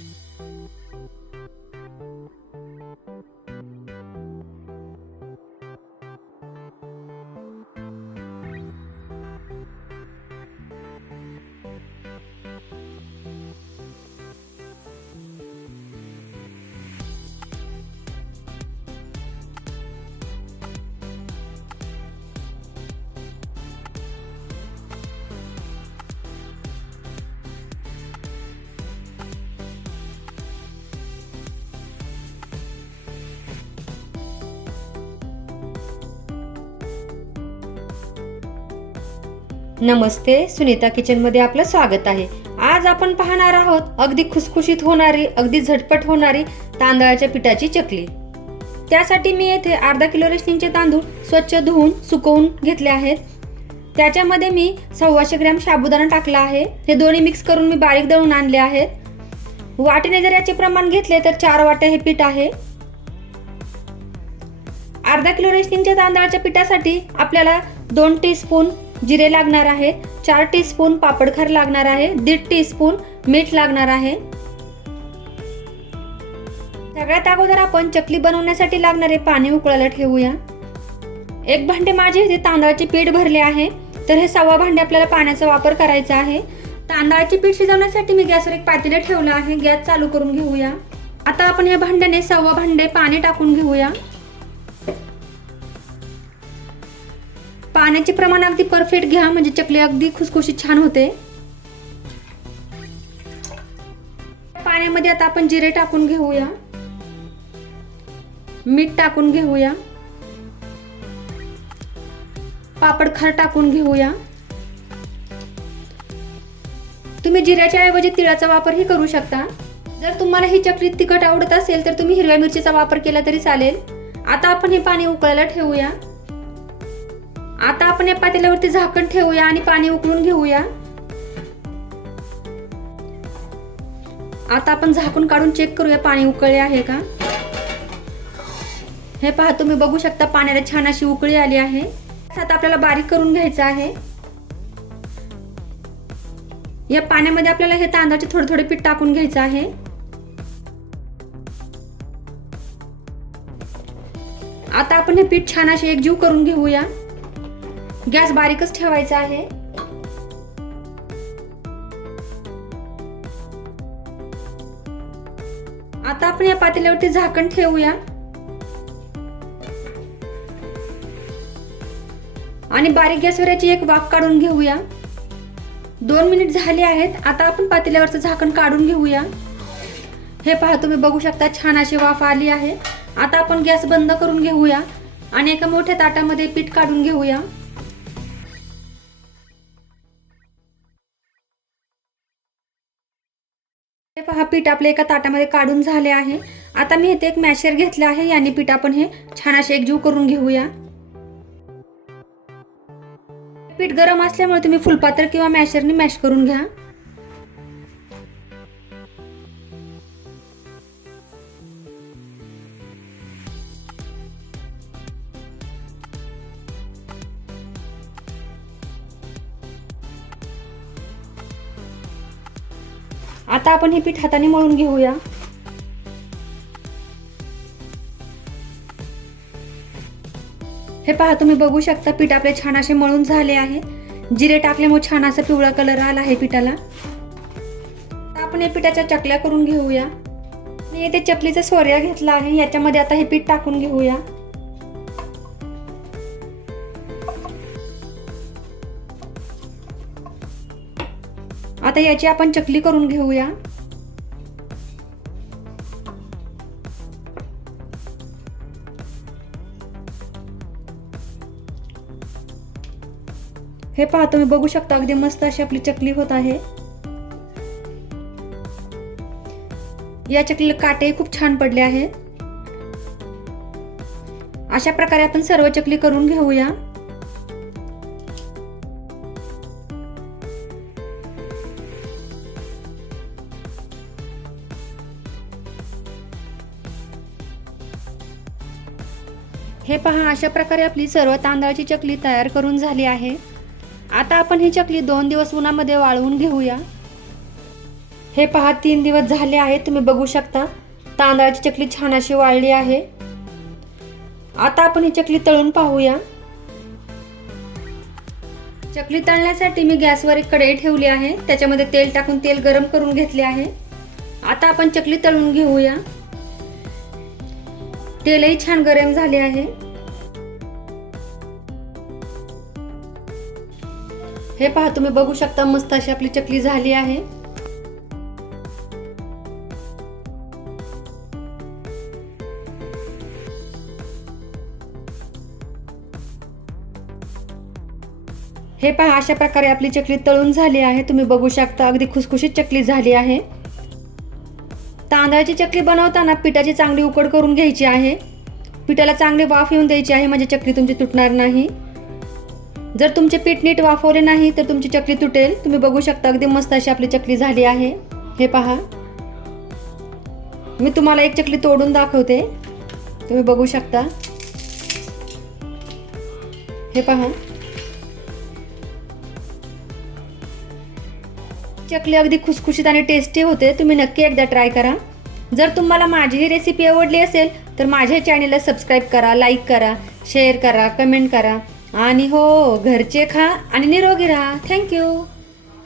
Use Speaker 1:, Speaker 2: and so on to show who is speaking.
Speaker 1: Thank you. नमस्ते सुनीता किचनमध्ये आपलं स्वागत आहे. आज आपण पाहणार आहोत अगदी खुसखुशीत होणारी अगदी झटपट होणारी तांदळाच्या पिठाची चकली. त्यासाठी मी येथे अर्धा किलो रेशनीचे तांदूळ स्वच्छ धुवून सुकवून घेतले आहेत. त्याच्यामध्ये मी सव्वाशे ग्रॅम साबुदाणा टाकला आहे. हे दोन्ही मिक्स करून मी बारीक दळून आणले आहेत. वाटीने जर याचे प्रमाण घेतले तर चार वाटे हे पीठ आहे. अर्धा किलो रेशनीच्या तांदळाच्या पिठासाठी आपल्याला दोन टीस्पून जिरे लागणार आहेत चार टीस्पून पापडखार लागणार आहे दीड टीस्पून मीठ लागणार आहे. सगळ्यात अगोदर आपण चकली बनवण्यासाठी लागणारे पाणी उकळायला ठेवूया. एक भांडे माझे इथे तांदळाचे पीठ भरले आहे तर हे सव्वा भांडे आपल्याला पाण्याचा वापर करायचा आहे. तांदळाचे पीठ शिजवण्यासाठी मी गॅसवर एक पातेले ठेवलं आहे गॅस चालू करून घेऊया. आता आपण या भांड्याने सव्वा भांडे पाणी टाकून घेऊया. पाण्याचे प्रमाण अगदी परफेक्ट घ्या म्हणजे चकली अगदी खुसखुशीत छान होते. पाण्यामध्ये आता आपण जिरे टाकून घेऊया. मीठ टाकून घेऊया. पापड खार टाकून घेऊया. तुम्ही जिऱ्याच्या ऐवजी तिळाचा वापरही करू शकता. जर तुम्हाला ही चकली तिखट आवडत असेल तर तुम्ही हिरव्या मिरचीचा वापर केला तरी चालेल. आता आपण हे पाणी उकळायला ठेवूया. आता आपण या पातेल्यावरती झाकण ठेवूया आणि पाणी उकळून घेऊया. आता आपण झाकून काढून चेक करूया पाणी उकळले आहे का. हे पहा तुम्ही बघू शकता पाण्याला छान अशी उकळी आली आहे. आता आपल्याला बारीक करून घ्यायचं आहे. या पाण्यामध्ये आपल्याला हे तांदळाचे थोडे थोडे पीठ टाकून घ्यायचं आहे. आता आपण हे पीठ छान असे एकजीव करून घेऊया. गॅस बारीकच ठेवायचा आहे. आता आपण या पातेल्यावरती झाकण ठेवूया. आणि बारीक गॅसवर याची एक वाफ काढून घेऊया. दोन मिनिट झाले आहेत आता आपण पातेल्यावरचं झाकण काढून घेऊया. हे पहा तुम्ही बघू शकता छान अशी वाफ आली आहे. आता आपण गॅस बंद करून घेऊया आणि एका मोठ्या ताटामध्ये पीठ काढून घेऊया. हे पहा पीठ आपले एका ताटामध्ये काढून झाले आहे. आता मी इथे एक मॅशर घेतलं आहे. याने पीठ आपण हे छान असे एकजीव करून घेऊया. पीठ गरम असल्यामुळे तुम्ही फुलपात्र किंवा मॅशरने मॅश करून घ्या. आता आपण हे पीठ हाताने मळून घेऊया. हे पहा तुम्ही बघू शकता पीठ आपले छान असे मळून झाले आहे. जिरे टाकल्यामुळे छान असा पिवळा कलर आला आहे पिठाला. आपण हे पिठाच्या चकल्या करून घेऊया. मी येथे चकलीचा सोऱ्या घेतला आहे याच्यामध्ये आता हे पीठ टाकून घेऊया. आता याची आपण चकली करून घेऊया. हे पहा तुम्ही बघू शकता अगदी मस्त अशी आपली चकली होत आहे. या चकलीला काटे खूप छान पडले आहेत. अशा प्रकारे आपण सर्व चकली करून घेऊया. हे पहा अशा प्रकारे आपली सर्व तांदळाची चकली तयार करून झाली आहे. आता आपण ही चकली दोन दिवस उन्हामध्ये वाळवून घेऊया. हे पहा तीन दिवस झाले आहे तुम्ही बघू शकता. तांदळाची चकली छान अशी वाळली आहे. आता आपण ही चकली तळून पाहूया. चकली तळण्यासाठी मी गॅसवर एक कढई ठेवली आहे. त्याच्यामध्ये तेल टाकून तेल गरम करून घेतले आहे. आता आपण चकली तळून घेऊया. तेलही छान गरम झाले आहे. हे पहा तुम्ही बघू शकता मस्त अशी आपली चकली झाली आहे. हे पहा अशा प्रकारे आपली चकली तळून झाली आहे. तुम्ही बघू शकता अगदी खुसखुशीत चकली झाली आहे. तांदळाची चकली बनवताना पिठाची चांगली उकड करून घ्यायची आहे. पिठाला चांगली वाफ येऊन द्यायची आहे म्हणजे चकली तुमची तुटणार नाही. जर तुमचे पीठ नीट वाफवले नाही तर तुमची चकली तुटेल. तुम्ही बघू शकता अगदी मस्त अशी आपली चकली झाली आहे. हे पहा. मी तुम्हाला एक चकली तोडून दाखवते. तुम्ही बघू शकता. हे पहा. चकली अगदी खुसखुशीत आणि टेस्टी होते तुम्ही नक्की एकदा ट्राय करा. जर तुम्हाला माझी ही रेसिपी आवडली असेल तर माझ्या चॅनेलला सबस्क्राईब करा लाईक करा शेअर करा कमेंट करा. आणि हो घरचे खा आणि निरोगी राहा. थँक्यू